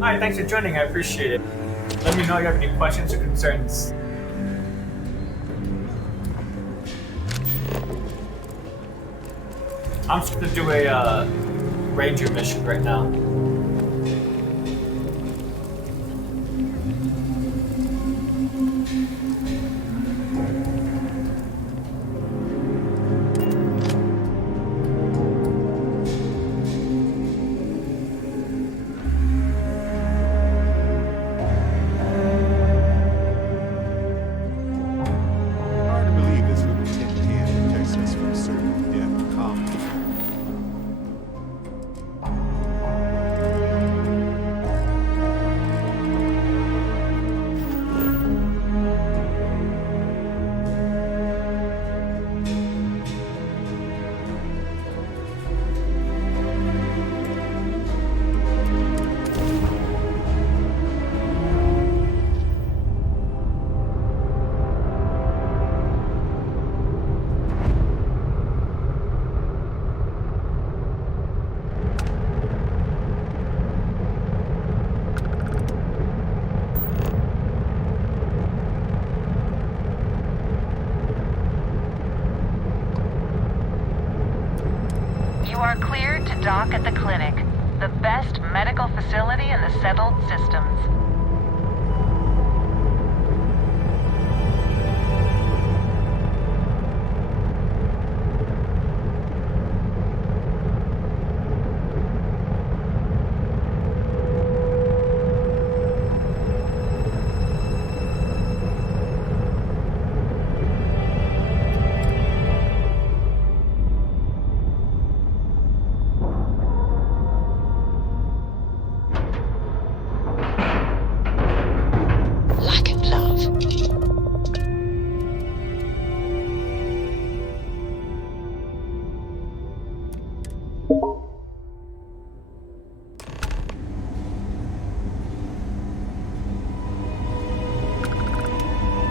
Hi, thanks for joining. I appreciate it. Let me know if you have any questions or concerns. I'm just gonna do a ranger mission right now. Hard to believe this little tin can protects us from certain death calmly. You are cleared to dock at the clinic, the best medical facility in the settled systems. Lack of love.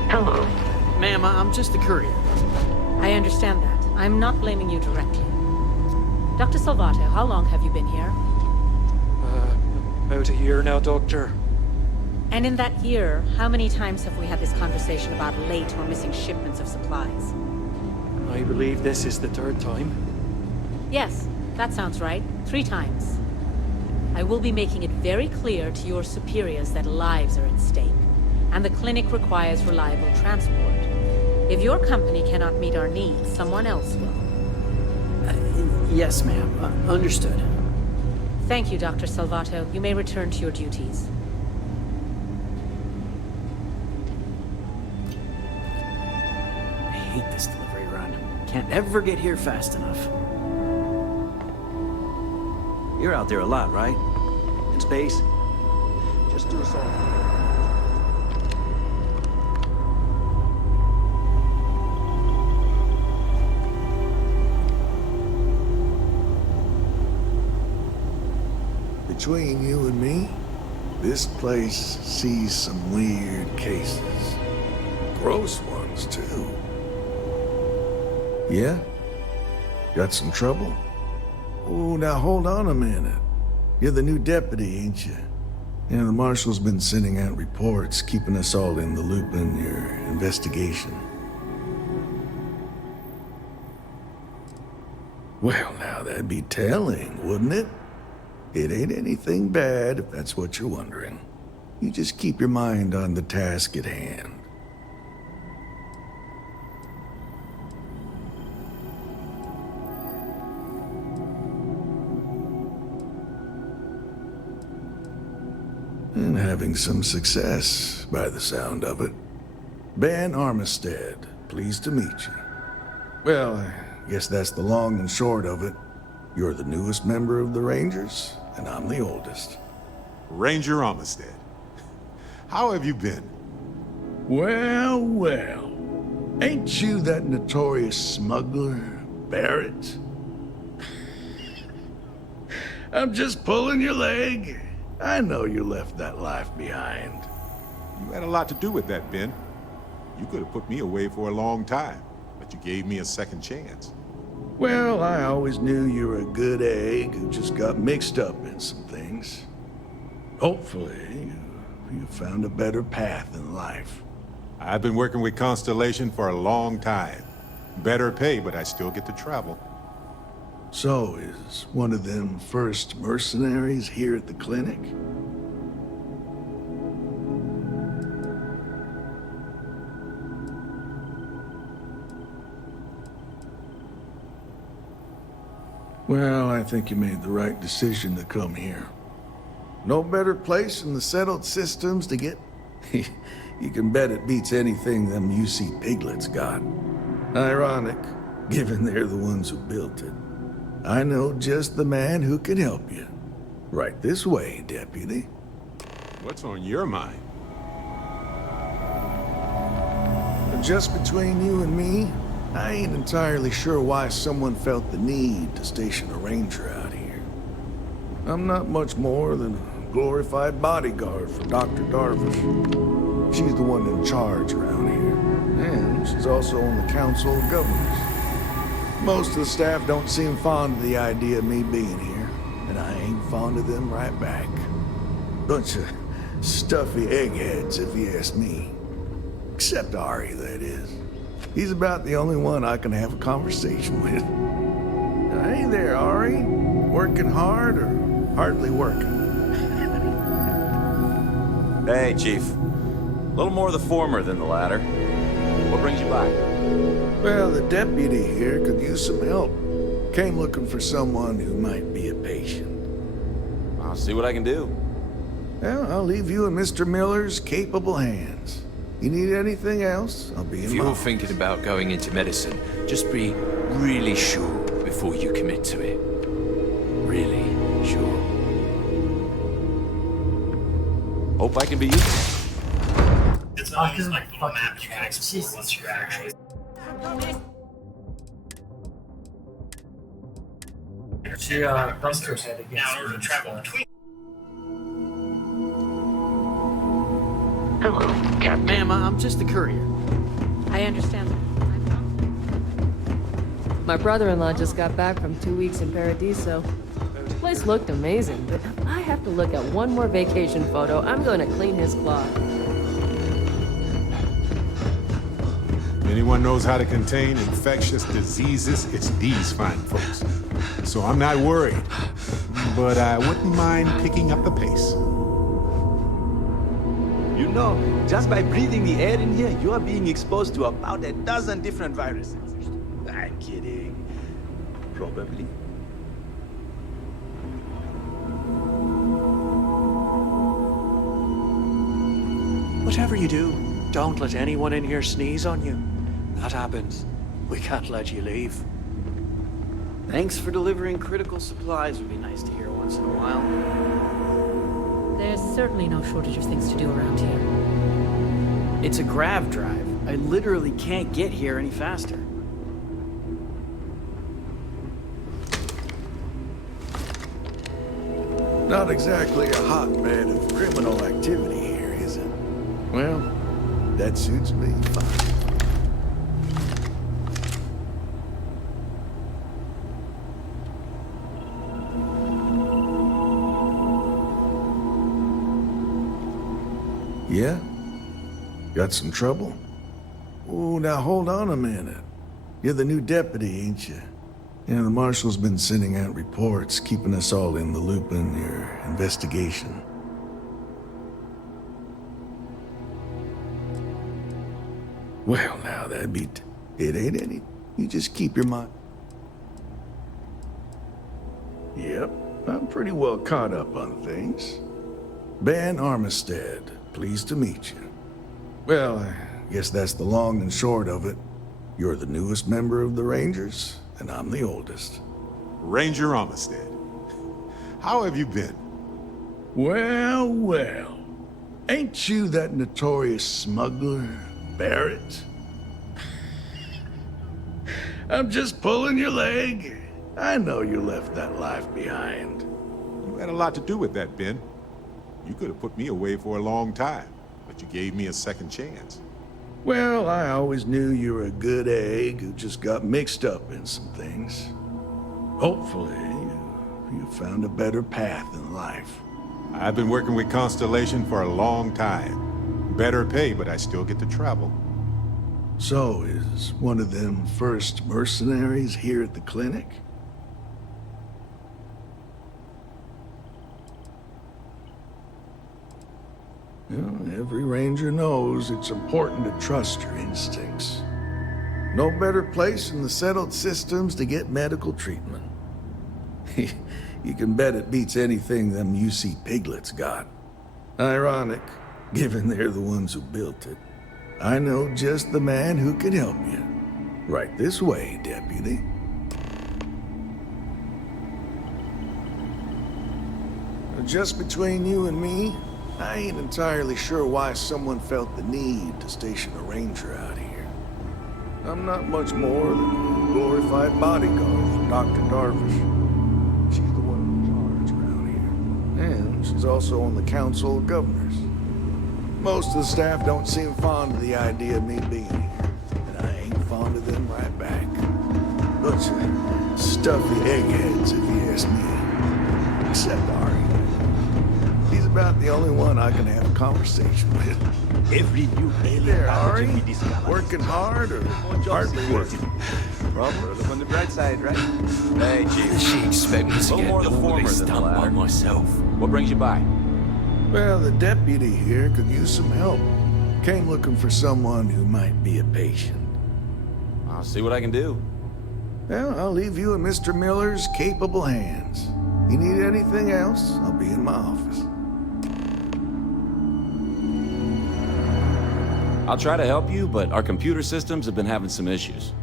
Hello. Ma'am, I'm just a courier. I understand that. I'm not blaming you directly. Dr. Salvato, how long have you been here? About a year now, Doctor. And in that year, how many times have we had this conversation about late or missing shipments of supplies? I believe this is the third time. Yes, that sounds right. 3 times. I will be making it very clear to your superiors that lives are at stake, and the clinic requires reliable transport. If your company cannot meet our needs, someone else will. Yes, ma'am. Understood. Thank you, Dr. Salvato. You may return to your duties. I hate this delivery run. Can't ever get here fast enough. You're out there a lot, right? In space? Just do us all. Between you and me, this place sees some weird cases. Gross ones, too. Yeah? Got some trouble? Oh, now hold on a minute. You're the new deputy, ain't you? Yeah, the marshal's been sending out reports, keeping us all in the loop in your investigation. Well, now that'd be telling, wouldn't it? It ain't anything bad, if that's what you're wondering. You just keep your mind on the task at hand. And having some success, by the sound of it. Ben Armistead, pleased to meet you. Well, I guess that's the long and short of it. You're the newest member of the Rangers, and I'm the oldest. Ranger Armistead. How have you been? Well, well. Ain't you that notorious smuggler, Barrett? I'm just pulling your leg. I know you left that life behind. You had a lot to do with that, Ben. You could have put me away for a long time, but you gave me a second chance. Well, I always knew you were a good egg who just got mixed up in some things. Hopefully, you found a better path in life. I've been working with Constellation for a long time. Better pay, but I still get to travel. So, is one of them first mercenaries here at the clinic? Well, I think you made the right decision to come here. No better place in the settled systems to get... You can bet it beats anything them UC piglets got. Ironic, given they're the ones who built it. I know just the man who can help you. Right this way, Deputy. What's on your mind? Just between you and me, I ain't entirely sure why someone felt the need to station a ranger out here. I'm not much more than a glorified bodyguard for Dr. Darvish. She's the one in charge around here, and she's also on the Council of Governors. Most of the staff don't seem fond of the idea of me being here, and I ain't fond of them right back. Bunch of stuffy eggheads, if you ask me. Except Ari, that is. He's about the only one I can have a conversation with. Hey there, Ari. Working hard or hardly working? Hey, Chief. A little more the former than the latter. What brings you by? Well, the deputy here could use some help. Came looking for someone who might be a patient. I'll see what I can do. Well, I'll leave you in Mr. Miller's capable hands. You need anything else, I'll be in. If you're thinking about going into medicine, just be really sure before you commit to it. Really sure. Hope I can be useful. It's not because like little map you can explore once you're actually. She bumped her head against. Now, in order to travel between. Hello, Captain. Ma'am, I'm just a courier. I understand. My brother-in-law just got back from 2 weeks in Paradiso. The place looked amazing, but if I have to look at one more vacation photo, I'm going to clean his cloth. If anyone knows how to contain infectious diseases, it's these fine folks. So I'm not worried, but I wouldn't mind picking up the pace. You know, just by breathing the air in here, you are being exposed to about a dozen different viruses. I'm kidding. Probably. Whatever you do, don't let anyone in here sneeze on you. That happens. We can't let you leave. Thanks for delivering critical supplies would be nice to hear once in a while. There's certainly no shortage of things to do around here. It's a grav drive. I literally can't get here any faster. Not exactly a hotbed of criminal activity here, is it? Well, that suits me fine. Yeah? Got some trouble? Oh, now hold on a minute. You're the new deputy, ain't you? Yeah, the marshal's been sending out reports, keeping us all in the loop in your investigation. Well, now that'd be... It ain't any. You just keep your mind... Yep, I'm pretty well caught up on things. Ben Armistead, pleased to meet you. Well, I guess that's the long and short of it. You're the newest member of the Rangers, and I'm the oldest. Ranger Armistead. How have you been? Well, well. Ain't you that notorious smuggler, Barrett? I'm just pulling your leg. I know you left that life behind. You had a lot to do with that, Ben. You could have put me away for a long time, but you gave me a second chance. Well, I always knew you were a good egg who just got mixed up in some things. Hopefully, you found a better path in life. I've been working with Constellation for a long time. Better pay, but I still get to travel. So, is one of them first mercenaries here at the clinic? Every ranger knows it's important to trust your instincts. No better place in the settled systems to get medical treatment. You can bet it beats anything them UC piglets got. Ironic, given they're the ones who built it. I know just the man who can help you. Right this way, Deputy. Just between you and me, I ain't entirely sure why someone felt the need to station a ranger out here. I'm not much more than a glorified bodyguard for Dr. Darvish. She's the one in charge around here. And she's also on the Council of Governors. Most of the staff don't seem fond of the idea of me being here, and I ain't fond of them right back. Bunch of stuffy eggheads, if you ask me. Except Ari. He's about the only one I can have a conversation with. Every new alien There, pathogen Ari. we discover. Working hard or hardly working? Problem? Look on the bright side, right? Hey, Chief. She expect me to little get more the all former this than the done by latter. myself. What brings you by? Well, the deputy here could use some help. Came looking for someone who might be a patient. I'll see what I can do. Well, I'll leave you in Mr. Miller's capable hands. You need anything else, I'll be in my office. I'll try to help you, but our computer systems have been having some issues.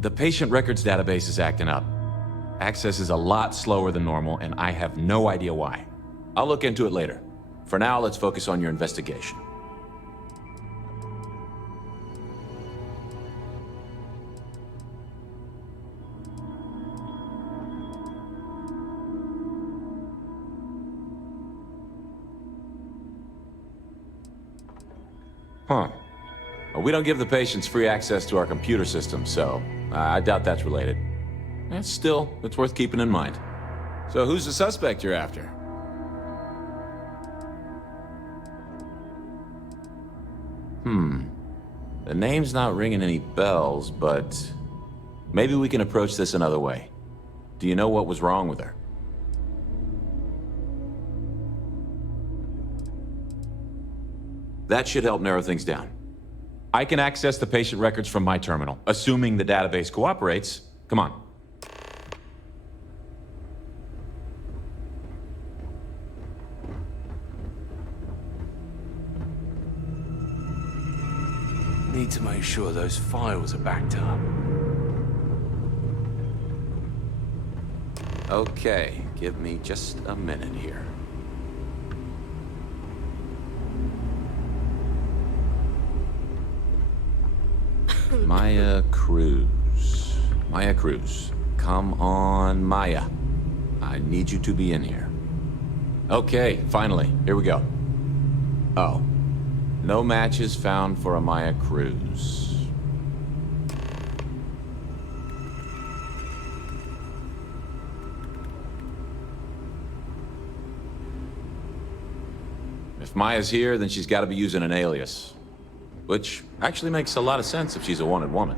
The patient records database is acting up. Access is a lot slower than normal, and I have no idea why. I'll look into it later. For now, let's focus on your investigation. Huh. Well, we don't give the patients free access to our computer system, so I doubt that's related. Still, it's worth keeping in mind. So who's the suspect you're after? The name's not ringing any bells, but maybe we can approach this another way. Do you know what was wrong with her? That should help narrow things down. I can access the patient records from my terminal, assuming the database cooperates. Come on. Need to make sure those files are backed up. Okay, give me just a minute here. Maya Cruz. Maya Cruz. Come on, Maya. I need you to be in here. Okay, finally. Here we go. Oh. No matches found for a Maya Cruz. If Maya's here, then she's got to be using an alias. Which actually makes a lot of sense if she's a wanted woman.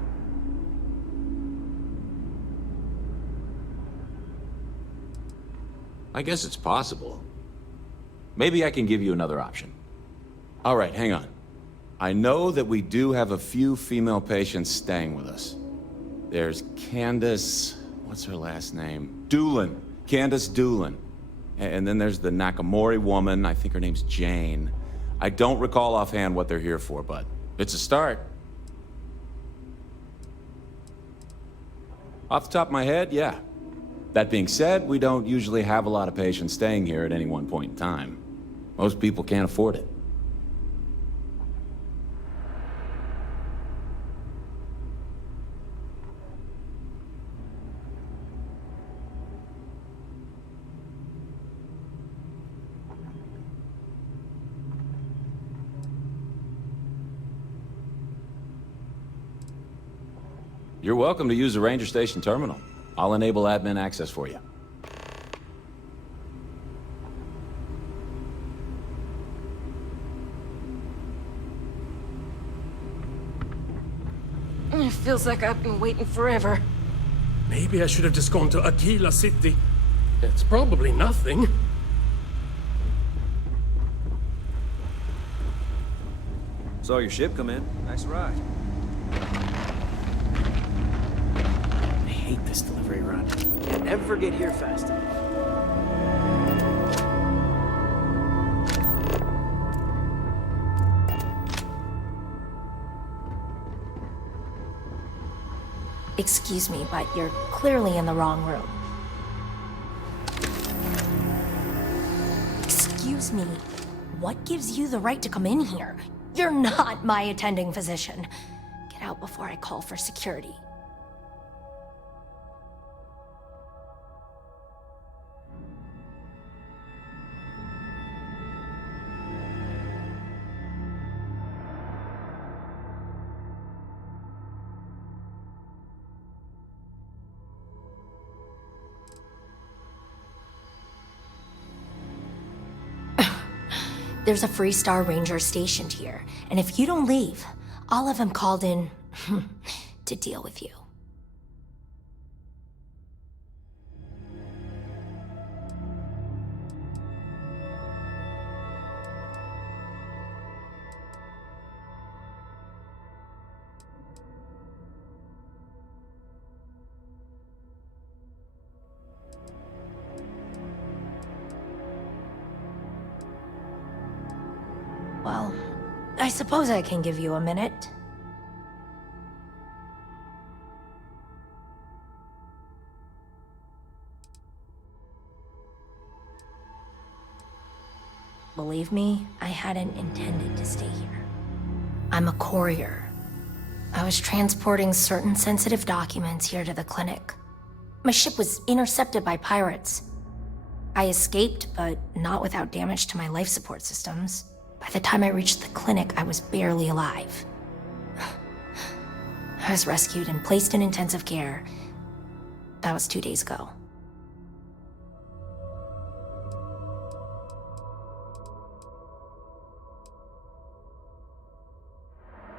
I guess it's possible. Maybe I can give you another option. All right, hang on. I know that we do have a few female patients staying with us. There's Candace... what's her last name? Doolin. Candace Doolin. And then there's the Nakamori woman. I think her name's Jane. I don't recall offhand what they're here for, but it's a start. Off the top of my head, yeah. That being said, we don't usually have a lot of patients staying here at any one point in time. Most people can't afford it. You're welcome to use the Ranger Station terminal. I'll enable admin access for you. It feels like I've been waiting forever. Maybe I should have just gone to Aquila City. It's probably nothing. Saw your ship come in. Nice ride. I hate this delivery run. Can't ever get here fast enough. Excuse me, but you're clearly in the wrong room. Excuse me, what gives you the right to come in here? You're not my attending physician. Get out before I call for security. There's a Freestar Ranger stationed here, and if you don't leave, I'll have him called in to deal with you. Well, I suppose I can give you a minute. Believe me, I hadn't intended to stay here. I'm a courier. I was transporting certain sensitive documents here to the clinic. My ship was intercepted by pirates. I escaped, but not without damage to my life support systems. By the time I reached the clinic, I was barely alive. I was rescued and placed in intensive care. That was 2 days ago.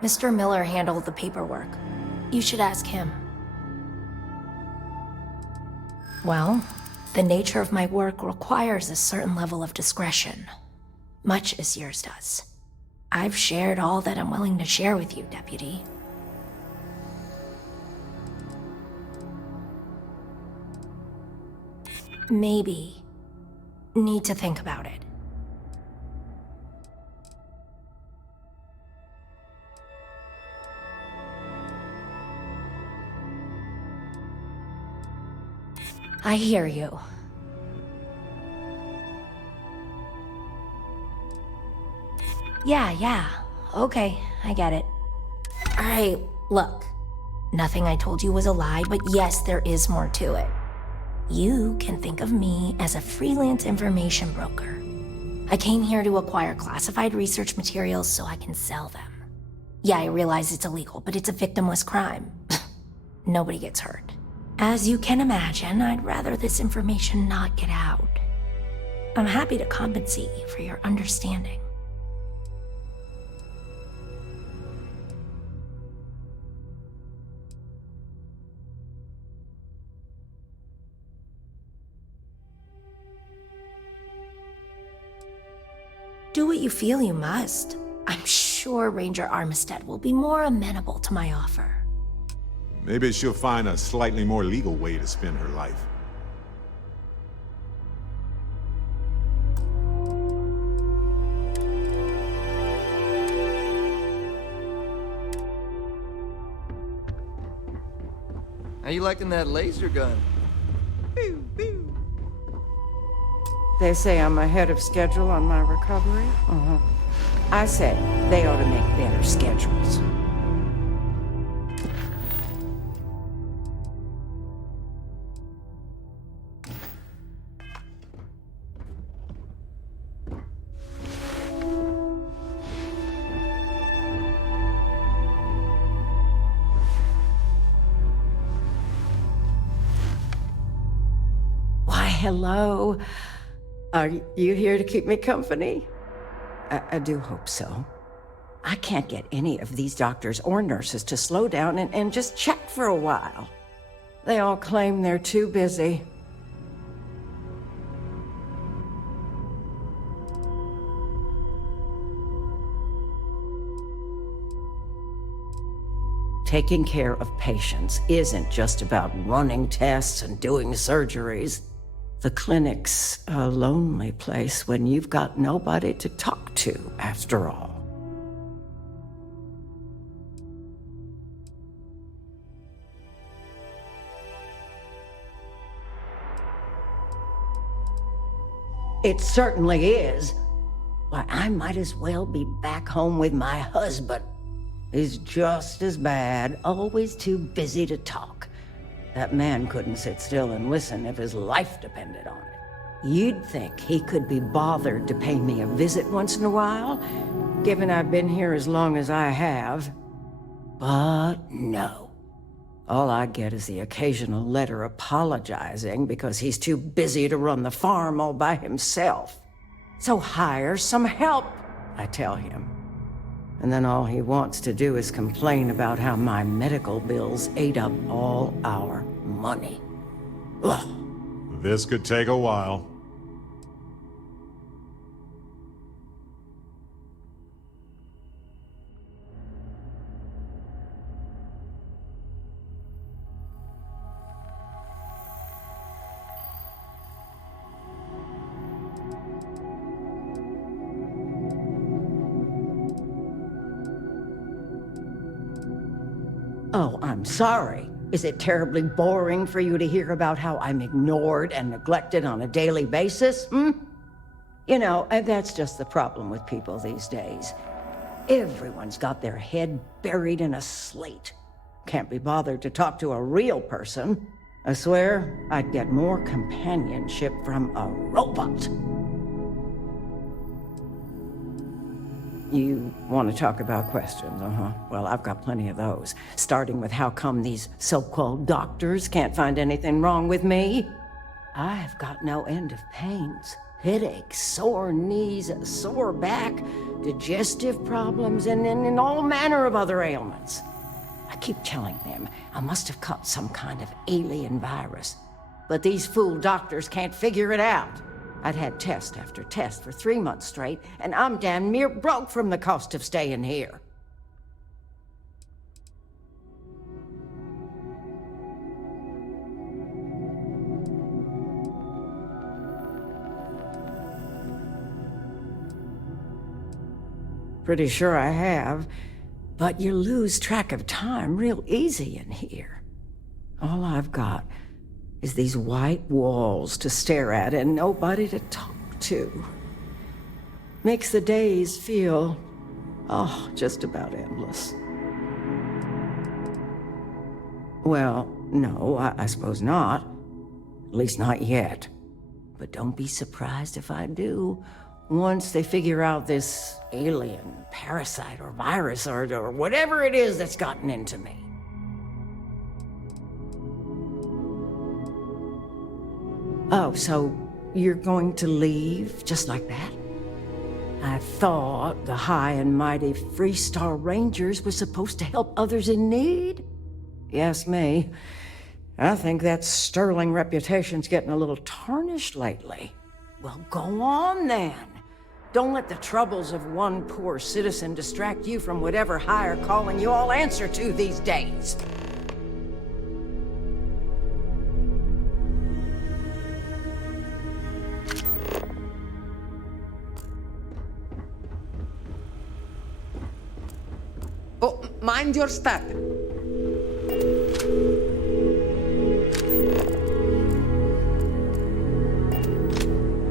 Mr. Miller handled the paperwork. You should ask him. Well, the nature of my work requires a certain level of discretion. Much as yours does. I've shared all that I'm willing to share with you, Deputy. Maybe need to think about it. I hear you. Yeah. Okay, I get it. Alright, look. Nothing I told you was a lie, but yes, there is more to it. You can think of me as a freelance information broker. I came here to acquire classified research materials so I can sell them. Yeah, I realize it's illegal, but it's a victimless crime. Nobody gets hurt. As you can imagine, I'd rather this information not get out. I'm happy to compensate you for your understanding. Do what you feel you must. I'm sure Ranger Armistead will be more amenable to my offer. Maybe she'll find a slightly more legal way to spend her life. How you liking that laser gun? Pew, pew. They say I'm ahead of schedule on my recovery. I say they ought to make better schedules. Why, hello. Are you here to keep me company? I do hope so. I can't get any of these doctors or nurses to slow down and just chat for a while. They all claim they're too busy. Taking care of patients isn't just about running tests and doing surgeries. The clinic's a lonely place when you've got nobody to talk to, after all. It certainly is. Why, I might as well be back home with my husband. He's just as bad, always too busy to talk. That man couldn't sit still and listen if his life depended on it. You'd think he could be bothered to pay me a visit once in a while, given I've been here as long as I have. But no. All I get is the occasional letter apologizing because he's too busy to run the farm all by himself. So hire some help, I tell him. And then all he wants to do is complain about how my medical bills ate up all our money. Ugh. This could take a while. Oh, I'm sorry. Is it terribly boring for you to hear about how I'm ignored and neglected on a daily basis, You know, that's just the problem with people these days. Everyone's got their head buried in a slate. Can't be bothered to talk to a real person. I swear, I'd get more companionship from a robot. You want to talk about questions, Well, I've got plenty of those. Starting with how come these so-called doctors can't find anything wrong with me? I've got no end of pains. Headaches, sore knees, sore back, digestive problems, and all manner of other ailments. I keep telling them I must have caught some kind of alien virus. But these fool doctors can't figure it out. I'd had test after test for 3 months straight, and I'm damn near broke from the cost of staying here. Pretty sure I have, but you lose track of time real easy in here. All I've got is these white walls to stare at and nobody to talk to. Makes the days feel, just about endless. Well, no, I suppose not. At least not yet. But don't be surprised if I do. Once they figure out this alien, parasite, or virus, or whatever it is that's gotten into me. Oh, so you're going to leave just like that? I thought the high and mighty Freestar Rangers were supposed to help others in need. Yes, me. I think that sterling reputation's getting a little tarnished lately. Well, go on then. Don't let the troubles of one poor citizen distract you from whatever higher calling you all answer to these days. Oh, mind your step.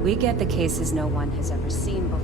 We get the cases no one has ever seen before.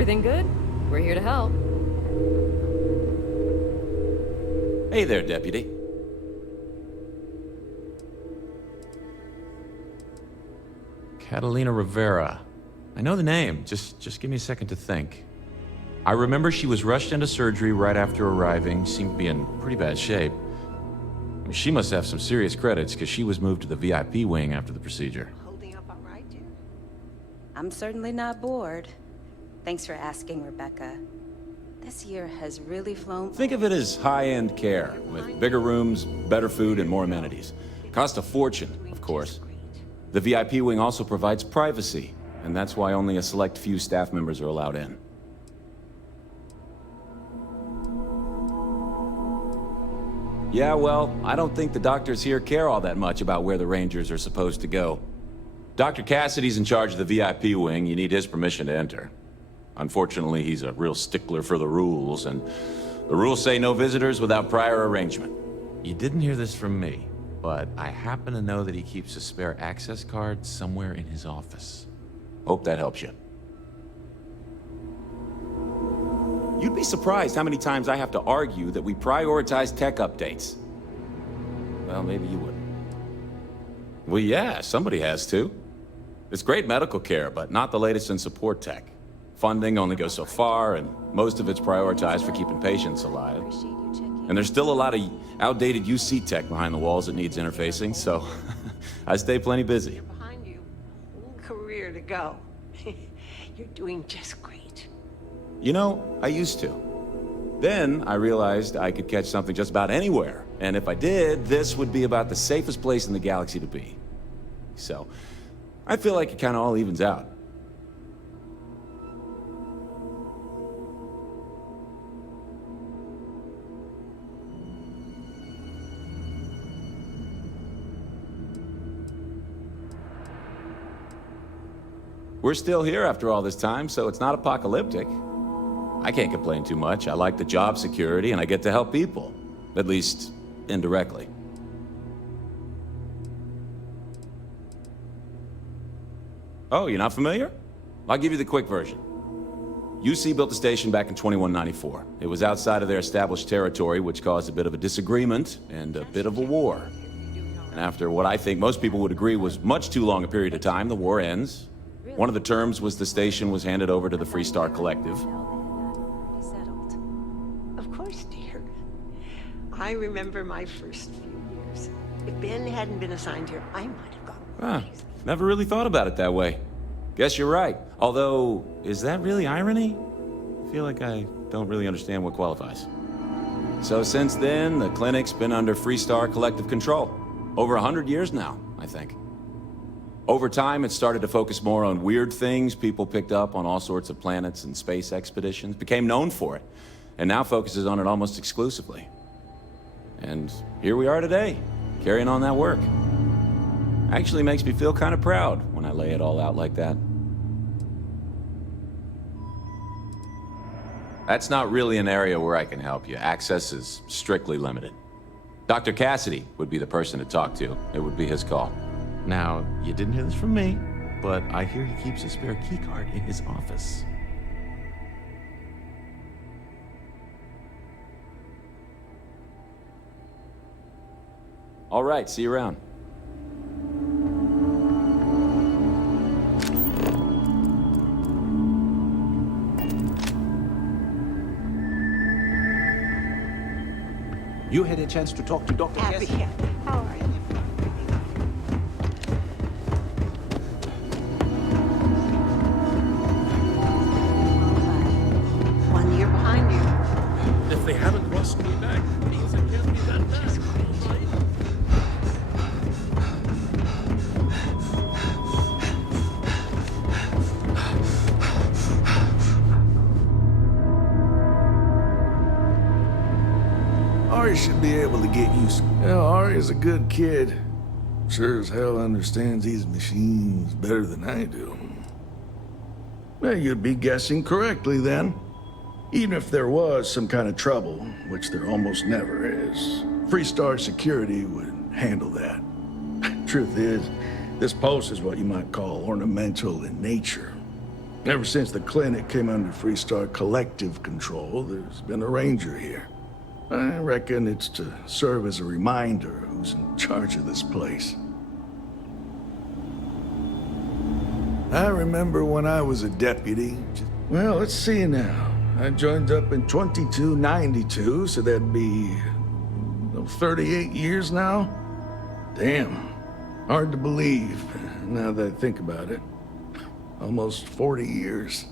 Everything good? We're here to help. Hey there, Deputy. Catalina Rivera. I know the name. Just give me a second to think. I remember she was rushed into surgery right after arriving. Seemed to be in pretty bad shape. I mean, she must have some serious credits, because she was moved to the VIP wing after the procedure. Holding up all right, dear? I'm certainly not bored. Thanks for asking, Rebecca. This year has really flown... Think of it as high-end care, with bigger rooms, better food, and more amenities. Cost a fortune, of course. The VIP wing also provides privacy, and that's why only a select few staff members are allowed in. Yeah, well, I don't think the doctors here care all that much about where the Rangers are supposed to go. Dr. Cassidy's in charge of the VIP wing. You need his permission to enter. Unfortunately, he's a real stickler for the rules, and the rules say no visitors without prior arrangement. You didn't hear this from me, but I happen to know that he keeps a spare access card somewhere in his office. Hope that helps you. You'd be surprised how many times I have to argue that we prioritize tech updates. Well, maybe you wouldn't. Well, yeah, somebody has to. It's great medical care, but not the latest in support tech. Funding only goes so far, and most of it's prioritized for keeping patients alive. And there's still a lot of outdated UC tech behind the walls that needs interfacing, so I stay plenty busy. Behind you, whole career to go. You're doing just great. You know, I used to. Then I realized I could catch something just about anywhere, and if I did, this would be about the safest place in the galaxy to be. So, I feel like it kind of all evens out. We're still here after all this time, so it's not apocalyptic. I can't complain too much. I like the job security, and I get to help people. At least, indirectly. Oh, you're not familiar? I'll give you the quick version. UC built the station back in 2194. It was outside of their established territory, which caused a bit of a disagreement and a bit of a war. And after what I think most people would agree was much too long a period of time, the war ends. One of the terms was the station was handed over to the Free Star Collective. Of course, dear. I remember my first few years. If Ben hadn't been assigned here, I might have gone. Never really thought about it that way. Guess you're right. Although, is that really irony? I feel like I don't really understand what qualifies. So since then, the clinic's been under Free Star Collective control. Over 100 years now, I think. Over time, it started to focus more on weird things. People picked up on all sorts of planets and space expeditions, became known for it, and now focuses on it almost exclusively. And here we are today, carrying on that work. Actually makes me feel kind of proud when I lay it all out like that. That's not really an area where I can help you. Access is strictly limited. Dr. Cassidy would be the person to talk to. It would be his call. Now, you didn't hear this from me, but I hear he keeps a spare keycard in his office. All right, see you around. You had a chance to talk to Dr. Abby, Cassidy? how are you? One year behind you. If they haven't rushed me back, it means it can't be that bad. Ari should be able to get used. Yeah, Ari's a good kid. Sure as hell understands these machines better than I do. Well, you'd be guessing correctly then. Even if there was some kind of trouble, which there almost never is, Free Star Security would handle that. Truth is, this post is what you might call ornamental in nature. Ever since the clinic came under Freestar Collective control, there's been a ranger here. I reckon it's to serve as a reminder who's in charge of this place. I remember when I was a deputy. Well, let's see now. I joined up in 2292, so that'd be 38 years now? Damn. Hard to believe, now that I think about it. Almost 40 years.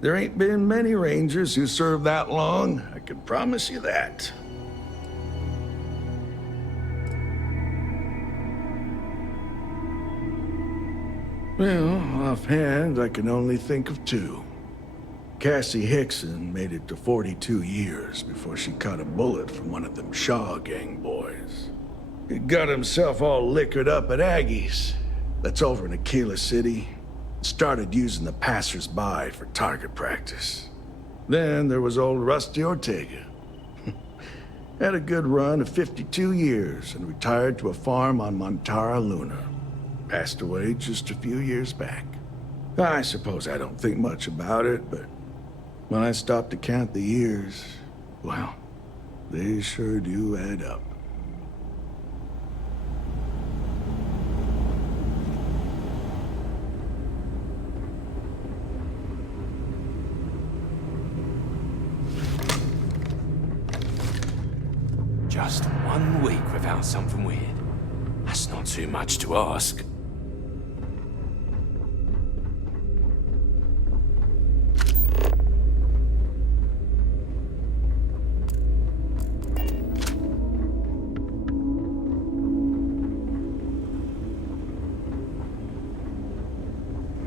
There ain't been many Rangers who served that long, I can promise you that. Well, offhand, I can only think of two. Cassie Hickson made it to 42 years before she caught a bullet from one of them Shaw gang boys. He got himself all liquored up at Aggie's. That's over in Aquila City. Started using the passers-by for target practice. Then there was old Rusty Ortega. Had a good run of 52 years and retired to a farm on Montara Luna. Passed away just a few years back. I suppose I don't think much about it, but when I stop to count the years, well, they sure do add up. Just 1 week without something weird. That's not too much to ask.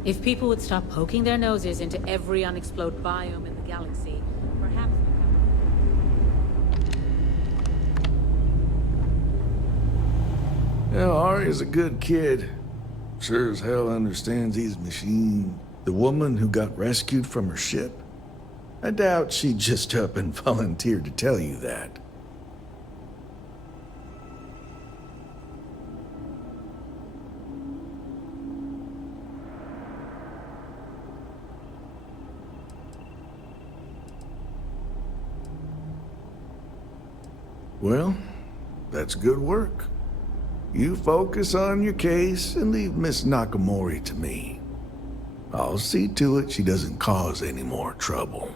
If people would stop poking their noses into every unexplored biome in the galaxy, perhaps... Yeah, Ari's a good kid. Sure as hell understands these machines. The woman who got rescued from her ship? I doubt she just up and volunteered to tell you that. Well, that's good work. You focus on your case and leave Miss Nakamori to me. I'll see to it she doesn't cause any more trouble.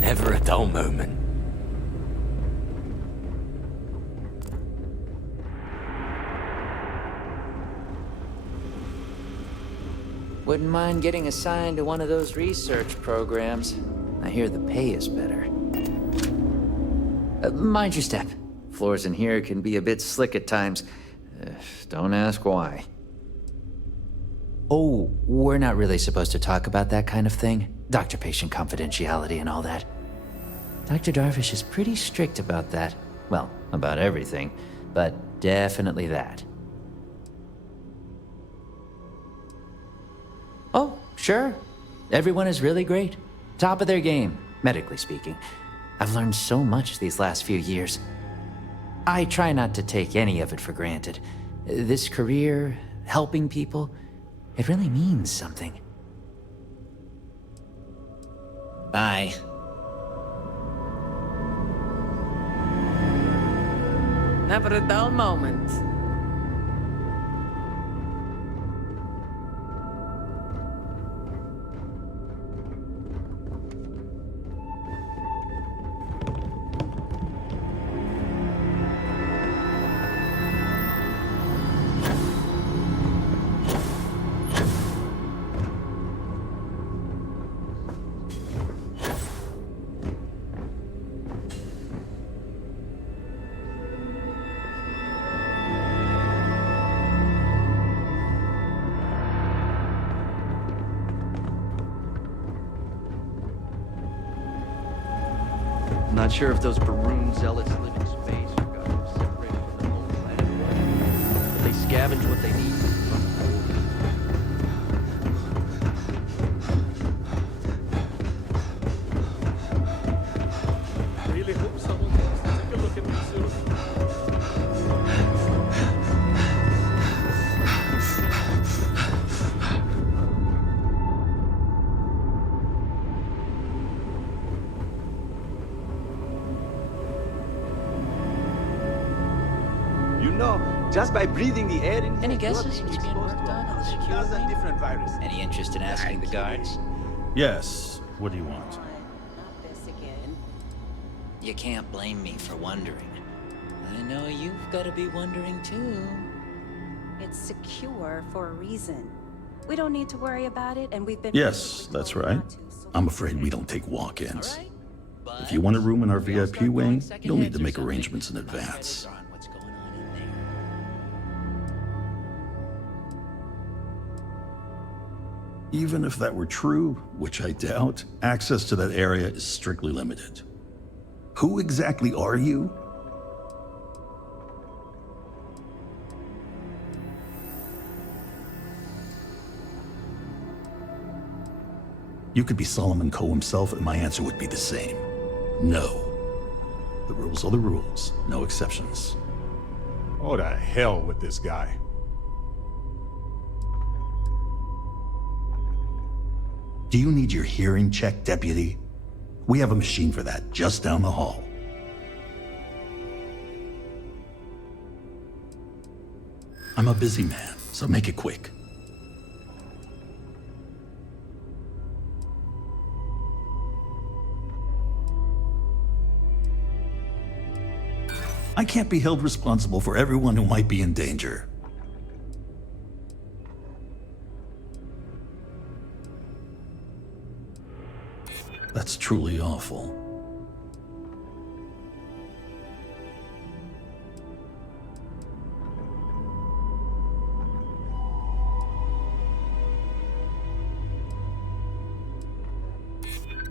Never a dull moment. Wouldn't mind getting assigned to one of those research programs. I hear the pay is better. Mind your step. Floors in here can be a bit slick at times. Don't ask why. Oh, we're not really supposed to talk about that kind of thing. Doctor-patient confidentiality and all that. Dr. Darvish is pretty strict about that. Well, about everything, but definitely that. Oh, sure. Everyone is really great. Top of their game, medically speaking. I've learned so much these last few years. I try not to take any of it for granted. This career, helping people, it really means something. Bye. Never a dull moment. Not sure if those Baroon zealots live in space or got them separated from their home planet. But they scavenge what they need from know, just by breathing the air in here, Any you're guesses being what's being exposed worked to on in the about a secure dozen wing? different viruses. Any interest in asking the guards? Yes. What do you want? Not this again. You can't blame me for wondering. I know you've got to be wondering too. It's secure for a reason. We don't need to worry about it, and we've been... Yes, that's right. I'm afraid we don't take walk-ins. If you want a room in our VIP wing, you'll need to make arrangements in advance. Even if that were true, which I doubt, access to that area is strictly limited. Who exactly are you? You could be Solomon Coe himself, and my answer would be the same. No. The rules are the rules, no exceptions. Oh, to hell with this guy. Do you need your hearing checked, Deputy? We have a machine for that just down the hall. I'm a busy man, so make it quick. I can't be held responsible for everyone who might be in danger. That's truly awful.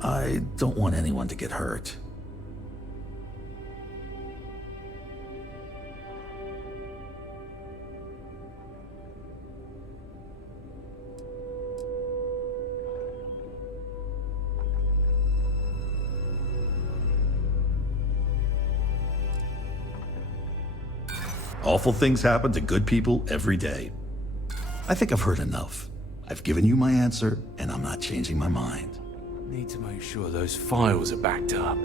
I don't want anyone to get hurt. Awful things happen to good people every day. I think I've heard enough. I've given you my answer, and I'm not changing my mind. Need to make sure those files are backed up.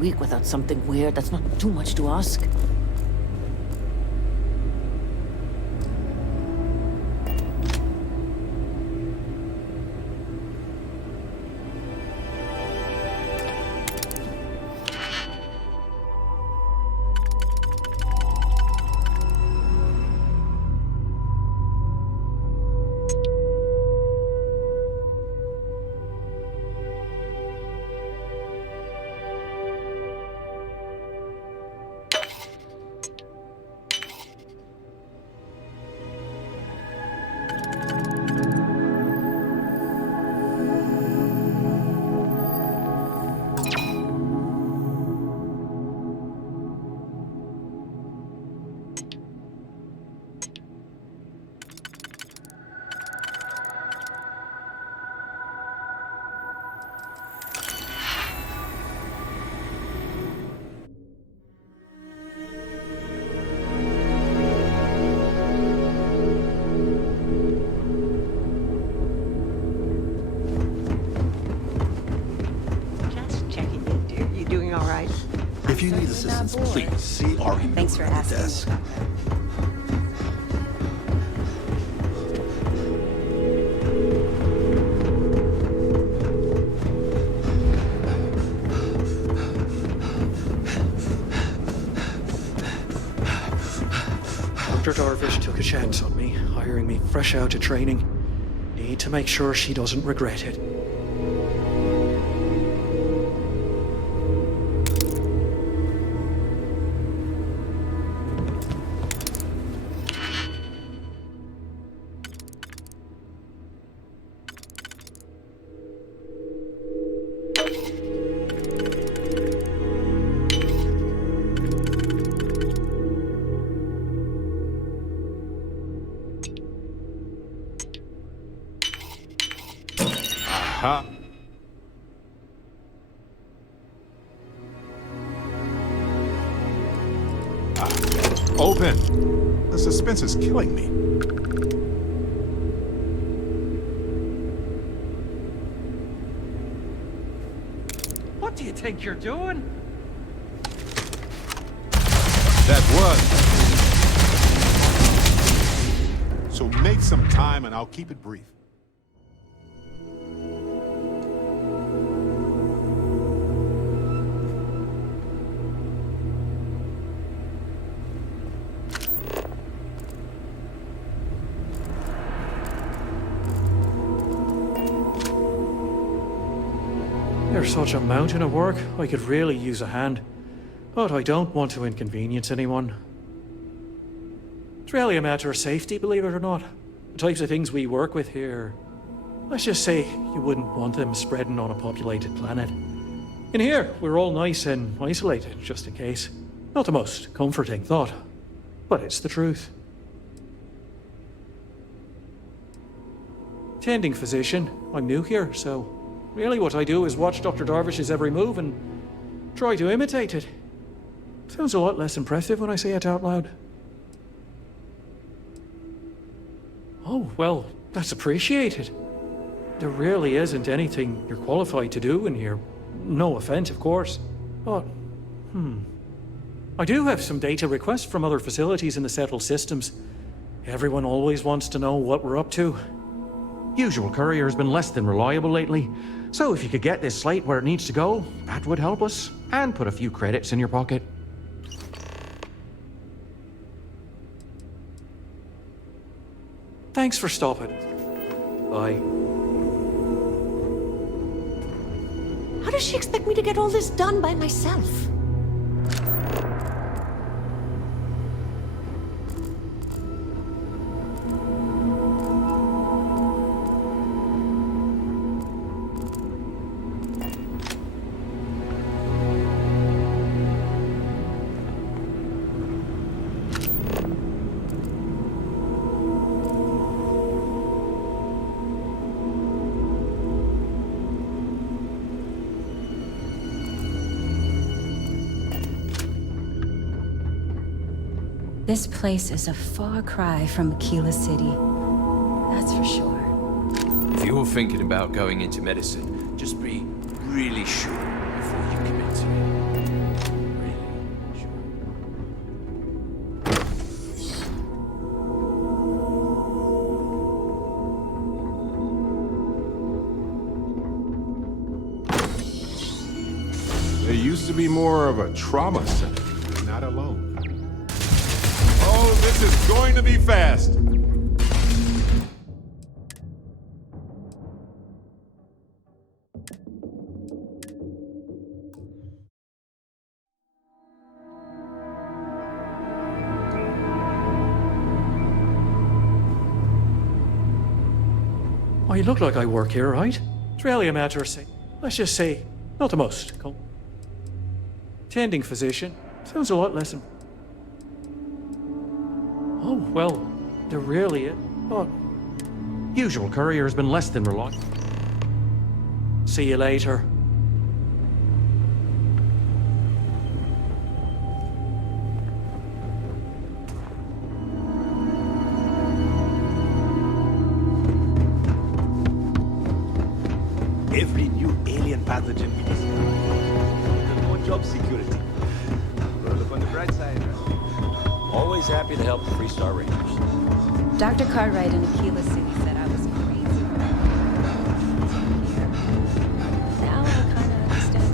Week without something weird. That's not too much to ask. If you need assistance, please see our email Thanks for on the asking. desk. Dr. Darvish took a chance on me, hiring me fresh out of training. Need to make sure she doesn't regret it. Open! The suspense is killing me. What do you think you're doing? That was. So make some time and I'll keep it brief. There's such a mountain of work, I could really use a hand. But I don't want to inconvenience anyone. It's really a matter of safety, believe it or not. The types of things we work with here. Let's just say you wouldn't want them spreading on a populated planet. In here, we're all nice and isolated, just in case. Not the most comforting thought, but it's the truth. Tending physician, I'm new here, so really what I do is watch Dr. Darvish's every move and try to imitate it. Sounds a lot less impressive when I say it out loud. Oh, well, that's appreciated. There really isn't anything you're qualified to do in here. No offense, of course. But, I do have some data requests from other facilities in the settled systems. Everyone always wants to know what we're up to. Usual courier's been less than reliable lately, so if you could get this slate where it needs to go, that would help us, and put a few credits in your pocket. Thanks for stopping. Bye. How does she expect me to get all this done by myself? This place is a far cry from Aquila City. That's for sure. If you're thinking about going into medicine, just be really sure before you commit to it. Really sure. There used to be more of a trauma center, not alone. Oh, this is going to be fast! Oh, you look like I work here, right? It's really a matter of let's just say, not the most. Tending physician. Sounds a lot less than... Oh, well, there really is. Oh. Usual courier's been less than reliable. See you later. Every new alien pathogen we discover. More job security. Well, look on the bright side. Always happy to help the Three-Star Rangers. Dr. Cartwright in Aquila City said I was crazy. Here. Now I kind of understand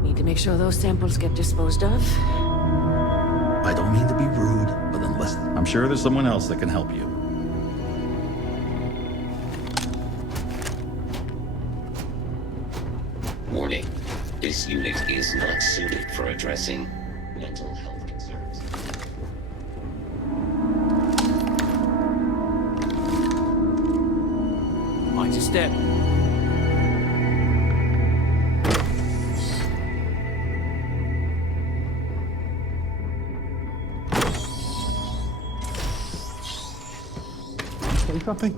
why. Need to make sure those samples get disposed of. I don't mean to be rude, but unless... I'm sure there's someone else that can help you. Warning. This unit is not suited for addressing mental health concerns. Mind your step. say something?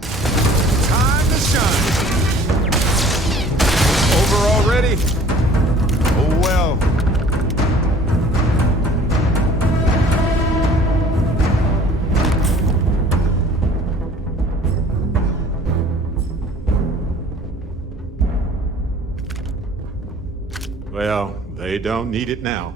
Time to shine! Over already? Oh well. Well, they don't need it now.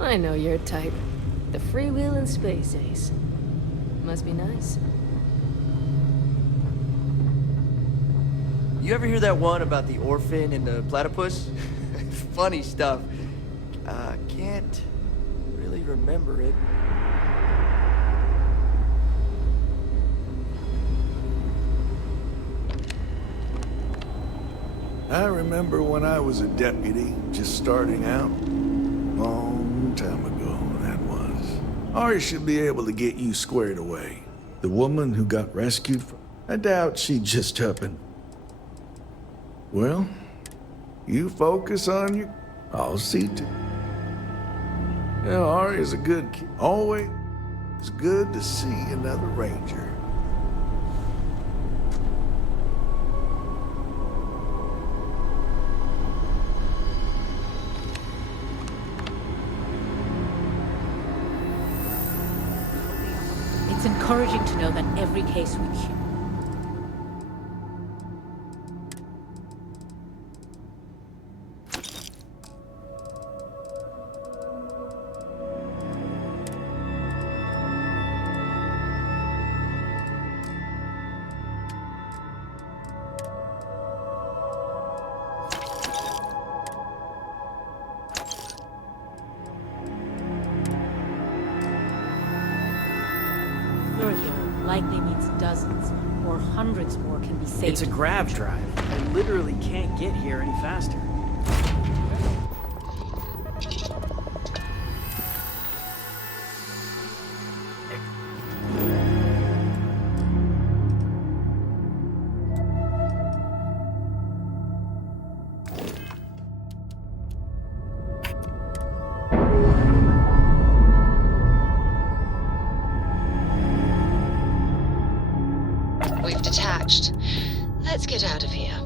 I know your type. The freewheeling space ace. Must be nice. You ever hear that one about the orphan and the platypus? Funny stuff. Can't really remember it. I remember when I was a deputy, just starting out. Long time ago, that was. Ari should be able to get you squared away. The woman who got rescued from... I doubt she'd just up and... Well, you focus on your... I'll see to... Yeah, Ari's a good kid. Always it's good to see another ranger. It's encouraging to know that every case we cure. Likely means dozens or hundreds more can be saved. It's a grav drive. I literally can't get here any faster. we've detached. Let's get out of here.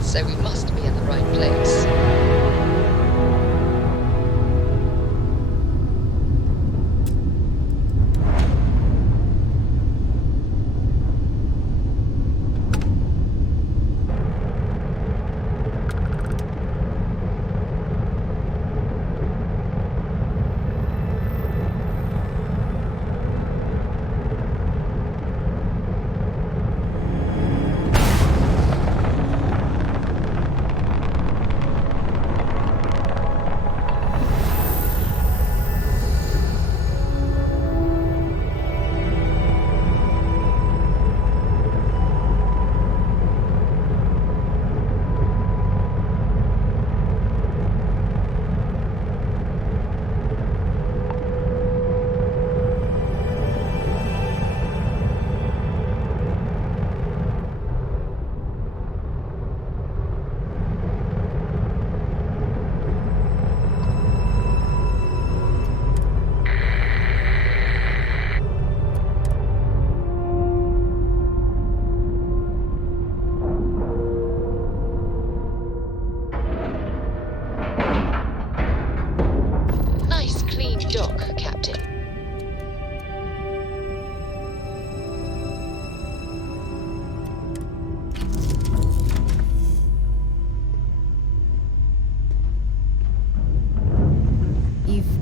So we must be in the right place.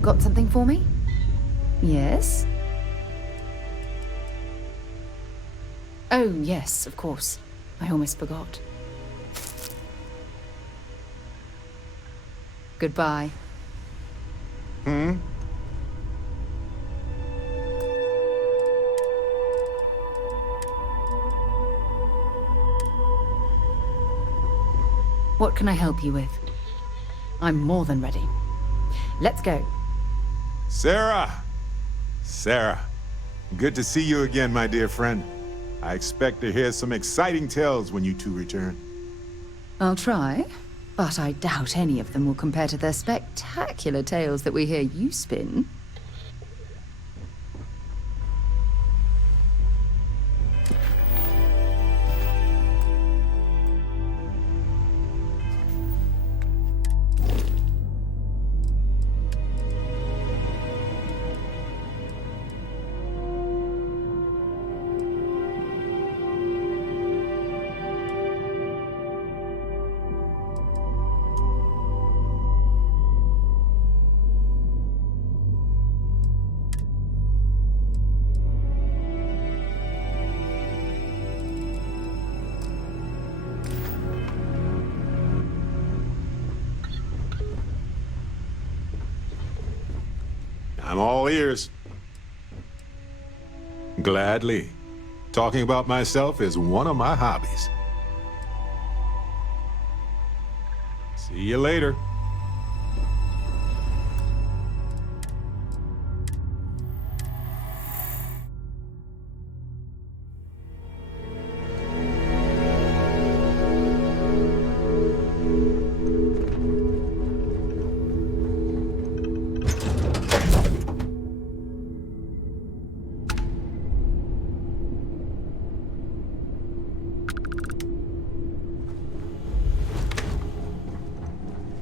Got something for me? Yes? Oh, yes, of course. I almost forgot. Goodbye. What can I help you with? I'm more than ready. Let's go. Sarah! Sarah, good to see you again, my dear friend. I expect to hear some exciting tales when you two return. I'll try, but I doubt any of them will compare to the spectacular tales that we hear you spin. I'm all ears. Gladly. Talking about myself is one of my hobbies. See you later.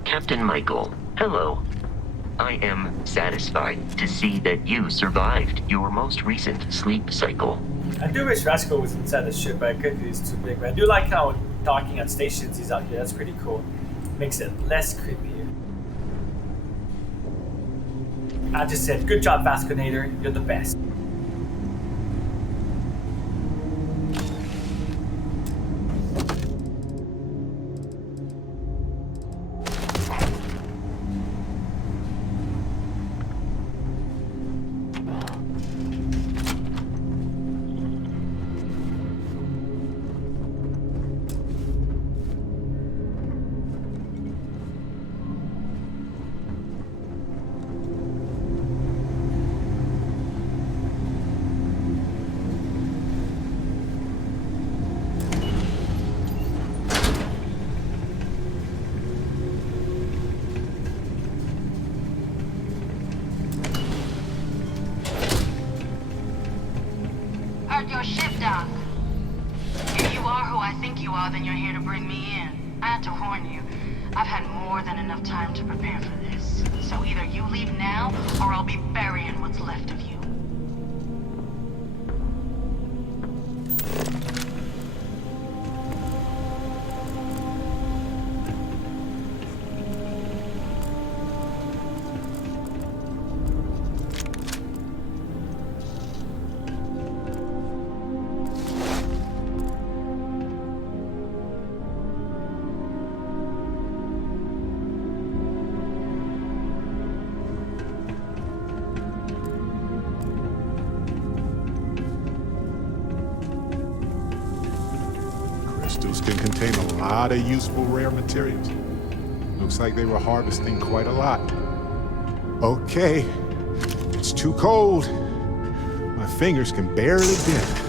Captain Michael, hello. I am satisfied to see that you survived your most recent sleep cycle. I do wish Rascal was inside the ship, but I couldn't because he's too big. But I do like how docking at stations he's out here. That's pretty cool. Makes it less creepy. I just said, good job, Vasconator. You're the best. then you're here to bring me in. I had to warn you. I've had more than enough time to prepare for this. So either you leave now, or I'll be burying what's left of you. Crystals can contain a lot of useful rare materials. Looks like they were harvesting quite a lot. Okay, it's too cold. My fingers can barely bend.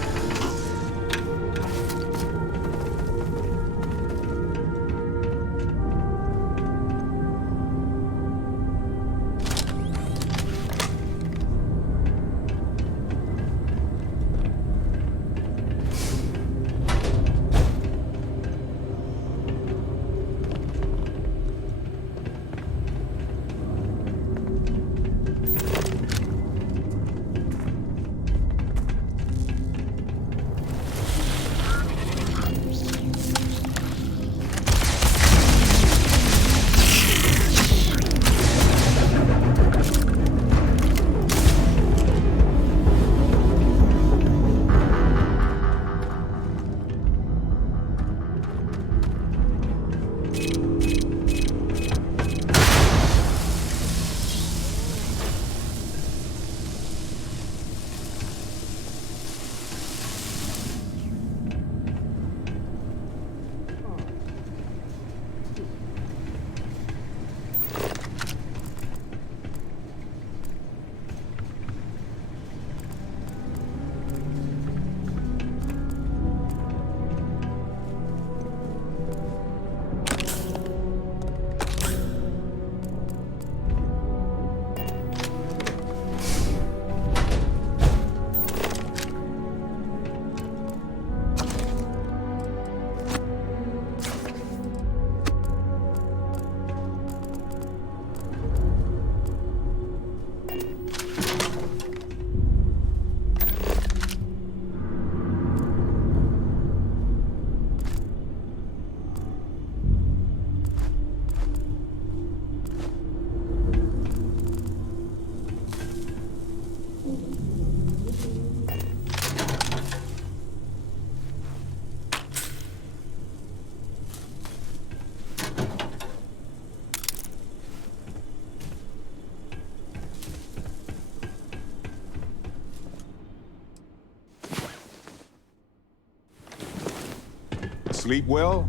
Sleep well?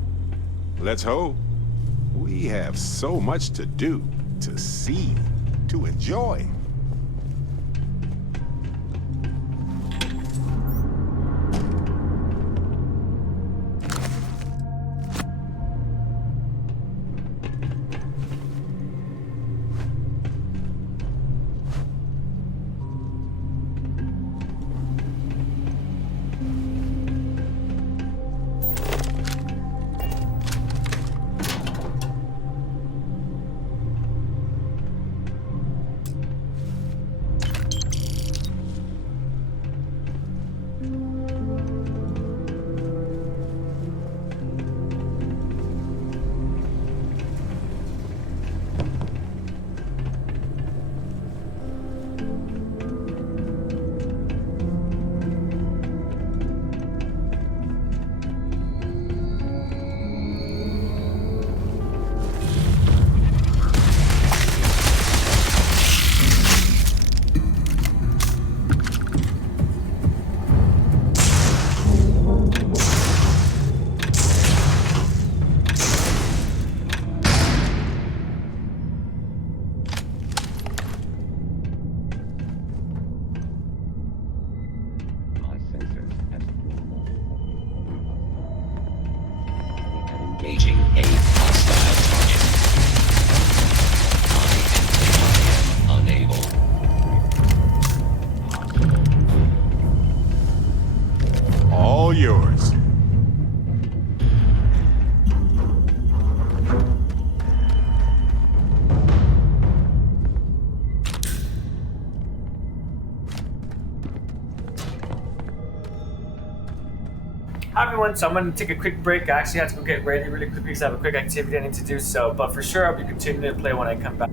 Let's hope. We have so much to do, to see, to enjoy. Engaging a hostile target. I am unable. All yours. everyone. So I'm going to take a quick break. I actually have to go get ready really quickly because I have a quick activity I need to do. So, but for sure, I'll be continuing to play when I come back.